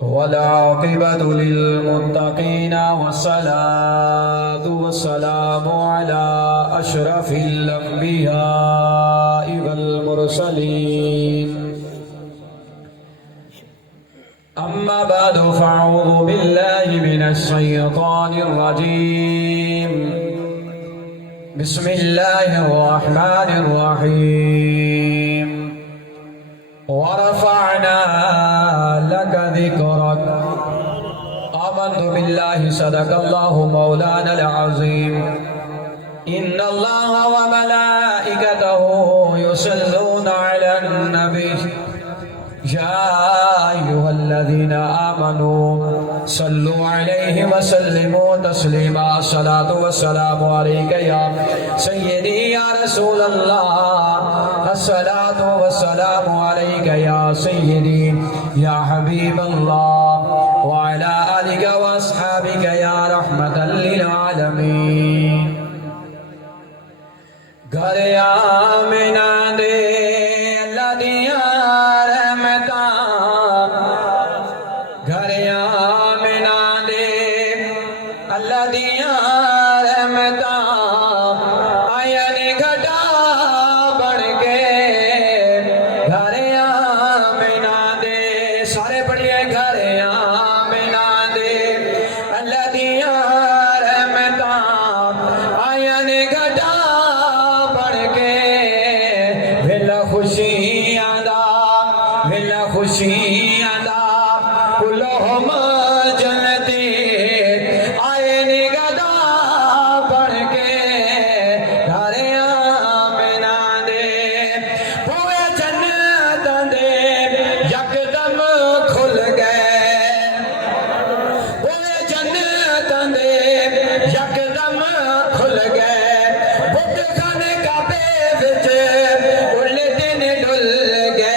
والعاقبة للمتقين والصلاة والسلام على أشرف الأنبياء والمرسلين أما بعد فأعوذ بالله من الشيطان الرجيم بسم الله الرحمن الرحيم ورفعنا لك ذكرك آمنت بالله صدق الله مولانا العظيم إن الله وملائكته يصلون على النبي يا أيها الذين آمنوا صلوا عليه وسلموا تسليما الصلاة والسلام عليك يا سيدي يا رسول الله الصلاة والسلام عليك يا سيدي يا حبيب الله وعلى آلك وأصحابك يا رحمة للعالمين گھر آمنہ دے اللہ دیا رحمتاں گھر آمنہ دے اللہ دیا رحمتاں آیا نے گھٹا بڑھ کے گھر آمنہ دے سارے پڑھئے گھر آمنہ دے اللہ دیا رحمتاں آیا نے گھٹا خوشیاں دا کلہم جنتی آئے نگدا بڑھ کے گھر آمنہ دے پوئے جنت دے یکدم کھل گئے پوئے جنت دے یکدم کھل گئے بت خانے کا بے وچ اُلے دن ڈل گئے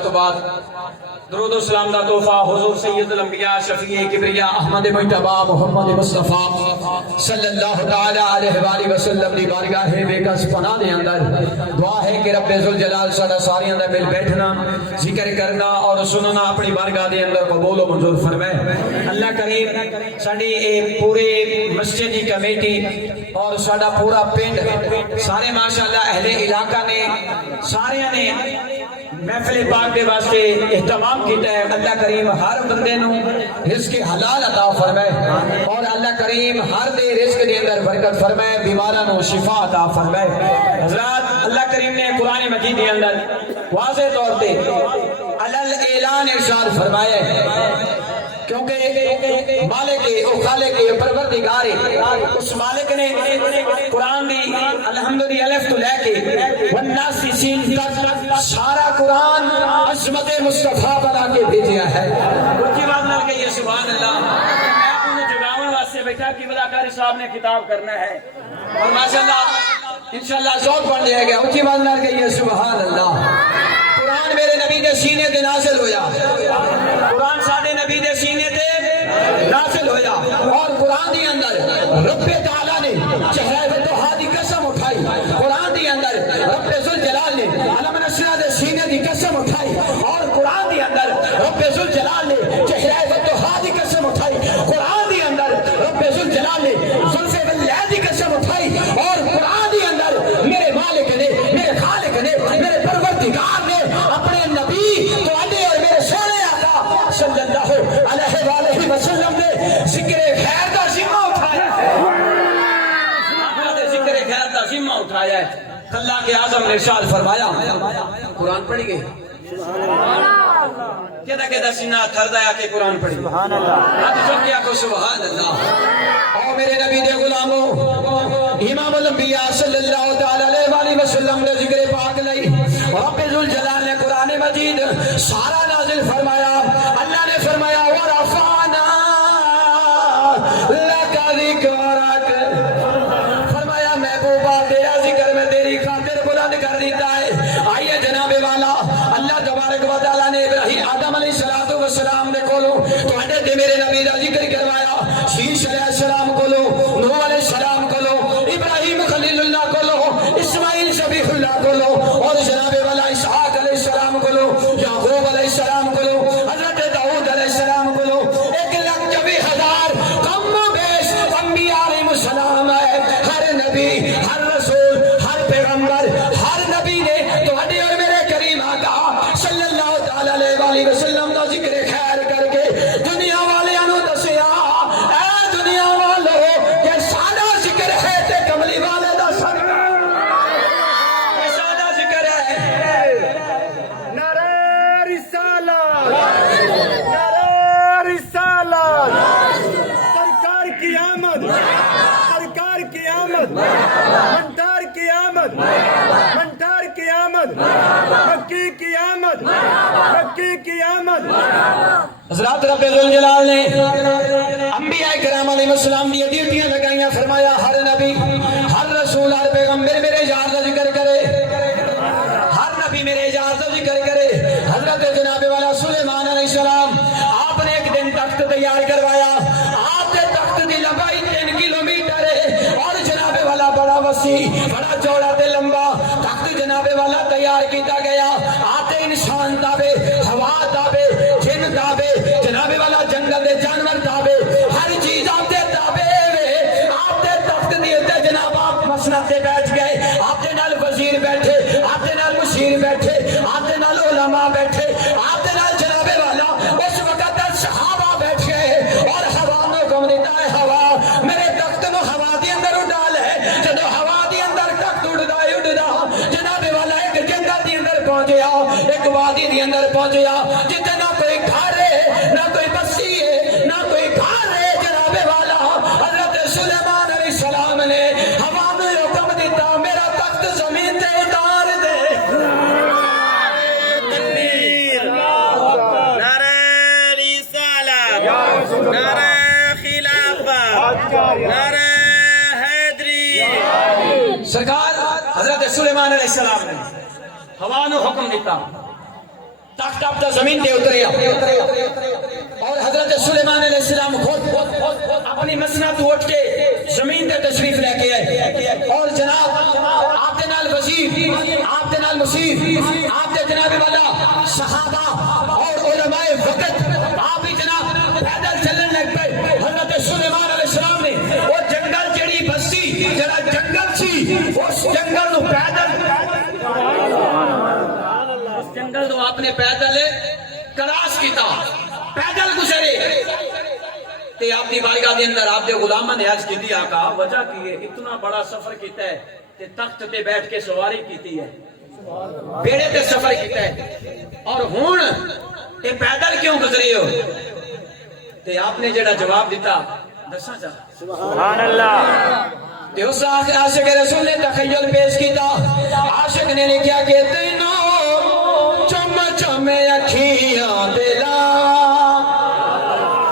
تو بعد درود و سلام دا تحفہ حضور سید الانبیاء شفیع کبریاء احمد مجتبی محمد مصطفیٰ صلی اللہ تعالی علیہ وآلہ وسلم دی بارگاہ بے کس پناہ دے اندر دعا ہے کہ رب ذوالجلال سارا ساری اندر مل بیٹھنا ذکر کرنا اور سننا اپنی بارگاہ دے اندر قبول و منظور فرمائے اللہ کریم ساڑی پورے مسجد کی کمیٹی اور ساڑا پورا پنڈ سارے ماشاءاللہ اہل علاقہ نے سارے نے محفل پاک کے واسطے اہتمام کیتا ہے اللہ کریم ہر بندے نو رزق حلال عطا فرمائے اور اللہ کریم ہر دے رزق دے اندر برکت فرمائے بیماراں نو شفا عطا فرمائے حضرات اللہ کریم نے قرآن مجید دے اندر واضح طور پہ علل اعلان ارشاد فرمایا ہے کیونکہ مالک او خالق پروردگار اس مالک نے قرآن دی الحمد دی الف تو لے کے والناس سین تک سارا قرآن عظمت مصطفیٰ بنا کے بھیجیا ہے اونچی بات نہ کہیے سبحان اللہ میں انہوں جگاون واسطے بیٹھا کہ مداکاری صاحب نے خطاب کرنا ہے اور ماشاءاللہ انشاءاللہ ذوق بن جائے گا اونچی بات نہ کہیے سبحان اللہ قرآن میرے نبی دے سینے تے نازل ہویا قرآن ساڑھے نبی دے سینے تے نازل ہویا اور قرآن دی اندر رب تعالیٰ نے چہرہ فتحہ دی قسم اٹھائی قرآن دی اندر رب ذوالجلال نے علم نشرہ دے سینے دی قسم اٹھائی اور قرآن دی اندر رب ذوالجلال نے چہرہ فتحہ دی قسم اٹھائی قرآن دی اندر رب ذوالجلال نے زلف واللیل دی قسم اٹھائی اور قرآن دی اندر میرے مالک نے میرے خالق نے میرے پروردگار نے اپنے نبی تو علی اور میرے سونے آقا صلی اللہ علیہ وآلہ وسلم نے ذکر خیر کا ذمہ اٹھایا ہے ذکر خیر کا ذمہ اٹھایا ہے اللہ کے اعظم نے ارشاد فرمایا قرآن پڑھی گئی کہتا سینہ تھردا یا کہ قرآن پڑھی سبحان اللہ ہاتھ چک کیا کو سبحان اللہ او میرے نبی دے غلاموں امام الانبیاء صلی اللہ تعالی علیہ وآلہ وسلم نے ذکر پاک لئی رب ذوالجلال نے قرآن مجید سارا نازل فرمایا اللہ نے فرمایا ورفعنا لک ذکرک فرمایا محبوبہ تیرا ذکر میں تیری خاطر بلند کر دیتا ہے آئیے جناب والا اللہ تبارک و تعالی نے ابراہیم آدم علیہ السلام نے کولو تو ہٹے دے میرے نبی دا ذکر کروایا شیش علیہ السلام کولو نوح علیہ السلام کولو ابراہیم خلیل اللہ کولو اسماعیل شبیح اللہ کولو اور جناب والا اسحاق علیہ السلام کولو یعقوب علیہ السلام کولو حضرت داؤد علیہ السلام کولو 1,24,000 کم و بیش انبیاء علیہ السلام ہے ہر نبی ہر رسول ہر پیغمبر ہر نبی نے تو ہٹے اور میرے کریم آقا صلی اللہ تعالی علیہ وآلہ وسلم دا ذکر خیر کر کے دنیا والیاں نو دسیا اے دنیا والو کہ سادہ ذکر ہے تے کملی والے دا صدقہ یہ سادہ ذکر ہے نعرہ رسالت نعرہ رسالت سرکار کی آمد سرکار کی آمد منتار کی آمد منتار کی آمد مکی کی آمد مکی کی آمد حضرات رب ذوالجلال نے انبیاء کرام علیہ السلام دی ڈیوٹیاں لگائیاں فرمایا ہر نبی ہر رسول ہر پیغمبر میرے یار کا ذکر کرے ہر نبی میرے یار کا ذکر کرے حضرت جناب والا سلیمان علیہ السلام آپ نے ایک دن تخت تیار کروایا آپ کے تخت دی لمبائی 3 کلومیٹر ہے اور جناب والا بڑا وسیع بڑا چوڑا تے لمبا تخت جناب والا تیار کیتا گیا آتے انسان تابے ہوا تابے جن تابے جناب والا جنگل دے جانور تابے ہر چیز آپ دے تابے آپ دے تخت دیتے جناب آپ مسند دے بیٹھ گئے آپ دے نال وزیر بیٹھے آپ دے نال مشیر بیٹھے آپ دے نال علماء بیٹھے آپ دے نال جناب والا اس وقت صحابہ بیٹھ گئے اور ہوا میں حکم دیتا ہے ہوا میرے تخت نو ہوا دی اندر اٹھا لے جدو ہوا دی اندر تخت اٹھدا جناب والا ایک جنگل دی اندر پہنچیا ایک وادی دی اندر پہنچیا جتے نہ کوئی گھر ہے نہ کوئی بستی ہے نہ کوئی گھر ہے جناب والا حضرت سلیمان علیہ السلام نے ہوا میں حکم دیتا میرا تخت زمین تے اتار دے تکبیر نعرہ رسالت نعرہ خلافت نعرہ حیدری سرکار حضرت سلیمان علیہ السلام نے ہوا نو حکم دیتا تخت اب تا زمین دے اتریا اور حضرت سلیمان علیہ السلام خود اپنی مسند اٹھ کے زمین دے تشریف لے کے آئے اور جناب آپ دے نال وزیر آپ دے نال مشیر آپ دے جناب والا صحابہ اور علماء وقت آپ ہی جناب پیدل چلن لگ پے حضرت سلیمان علیہ السلام نے وہ جنگل جڑی بستی جڑا جنگل سی اس جنگل نو پیدل اس جنگل نو اپنے پیدل کراس کیتا پیدل گزرے تے آپ دی بارگاہ دے اندر آپ دے غلاماں نے عرض کیتی آقا وجہ کی ہے اتنا بڑا سفر کیتا ہے تے تخت تے بیٹھ کے سواری کیتی ہے بیڑے تے سفر کیتا ہے اور ہن تے پیدل کیوں گزرے ہو تے آپ نے جڑا جواب دیتا دسا چاہ سبحان اللہ تے اس عاشق رسول نے تخیل پیش کیتا عاشق نے کیا کہ تینوں چم چم اکھیاں دلا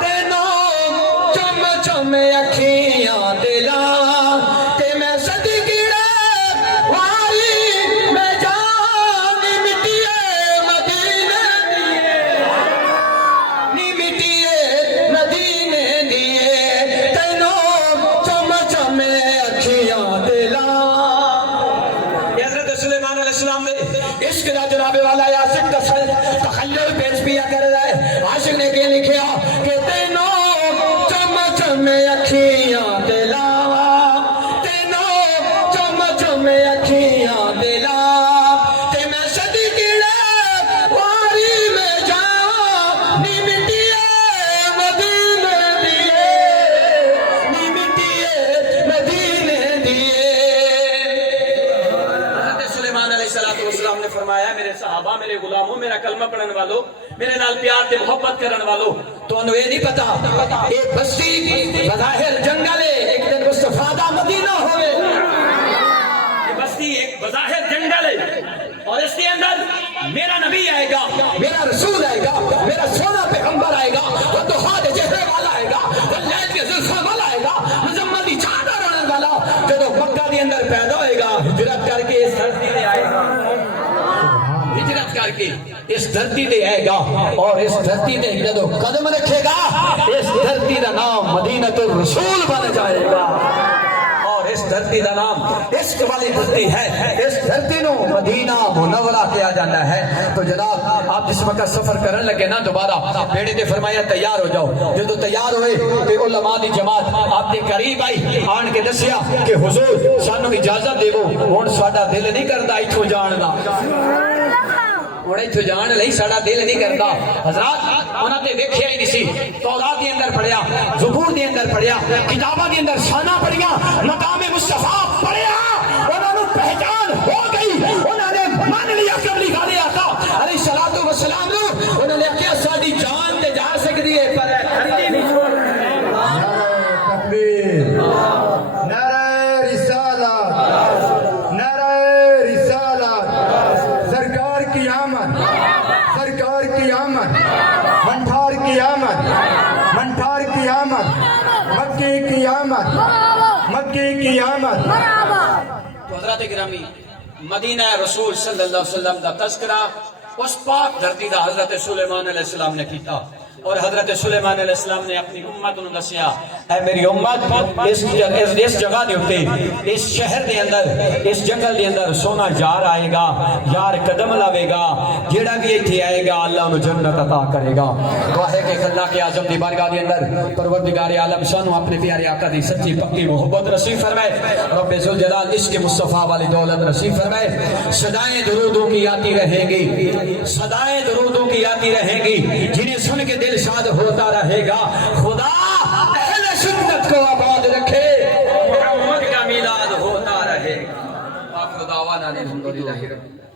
تینوں چم چم اکھیاں دلا تے میں صدقیڑے والی میں جانی مٹیے مدینے دیے نی مٹیے مدینے دیے تینوں چم چم اکھیاں دلا حضرت سلیمان علیہ السلام نے عشق دا جناب والا عاشق تخیل پیش کیا کر رہا ہے عاشق نے کہ لکھیا کہ تینوں چم چم اکھیاں دلاوا تینوں چم چم اکھیاں دلا تے میں صدقیڑے واری میں جاواں نی مٹیے مدینے دیے نی مٹیے مدینے دیے حضرت سلیمان علیہ السلام نے فرمایا میرے صحابہ میرے غلاموں میرا کلمہ پڑھنے والوں میرے نال پیار تے محبت کرن والو تو انہوں یہ نہیں پتا ایک بستی بظاہر جنگل ہے ایک دن مصطفیٰ دا مدینہ ہوئے یہ بستی ایک بظاہر جنگل ہے اور اس کے اندر میرا نبی آئے گا میرا رسول آئے گا میرا سونا پیغمبر آئے گا وہ دخاد چہرے والا آئے گا وہ لیل کے زلفہ والا آئے گا مزمتی چادر رہنے والا جو مکہ کے اندر پیدا ہوئے گا ہجرت کر کے اس دھرتی میں آئے گا ہجرت کر کے اس دھرتی دے آئے گا اور اس دھرتی دے جدو قدم رکھے گا اس دھرتی دا نام مدینہ الرسول بن جائے گا اور اس دھرتی دا نام عشق والی دھرتی ہے اس دھرتی نو مدینہ منورہ کیا جاتا ہے تو جناب آپ جس وقت سفر کرن لگے نا دوبارہ بیڑے نے فرمایا تیار ہو جاؤ جدو تیار ہوئے کہ علماء دی جماعت آپ کے قریب آئی آن کے دسیا کہ حضور سانو اجازت دیو ہن ساڈا دل نہیں کردا ایتھوں جان دا اوڑے تو جان لئی ساڈا دل نہیں کردا حضرات انہاں تے ویکھیا ہی نہیں سی تورات دے اندر پڑھیا زبور دے اندر پڑھیا کتاباں دے اندر شاناں پڑھیا مقام مصطفیٰ پڑھیا انہاں نوں پہچان ہو گئی انہاں نے مان لیا قبلی والے آقا علیہ الصلوۃ والسلام نوں انہاں نے کہا ساڈی جان تے جا سکدی ہے پر دھرتی نہیں چھوڑ تکبیر نعرہ رسالت نعرہ رسالت سرکار کی آمد سرکار کی آمد منٹھار کی آمد منٹھار کی آمد مکے کی آمد مکے کی آمد تو حضرات گرامی مدینہ رسول صلی اللہ علیہ وسلم دا تذکرہ اس پاک دھرتی دا حضرت سلیمان علیہ السلام نے کیتا اور حضرت سلیمان علیہ السلام نے اپنی امت انہوں دسیا اے میری امت اس جگہ دے ہوتے اس شہر دے اندر اس جنگل دے اندر سونا یار آئے گا یار قدم لاوے گا جیڑا بھی ایتھے آئے گا اللہ انہوں جنت عطا کرے گا گواہے کہ اللہ کے اعظم دی بارگاہ دے اندر پروردگار عالم سانو اپنے پیارے آقا دی سچی پکی محبت نصیب فرمائے رب ذوالجلال عشق مصطفیٰ والی دولت نصیب فرمائے صدائیں درودوں کی آتی رہیں گی صدائیں درودوں کی آتی رہیں گی جنہیں سن کے دل شاد ہوتا رہے گا خدا اہل سنت کو آباد رکھے محمد کا میلاد ہوتا رہے گا آخر دعوانا الحمدللہ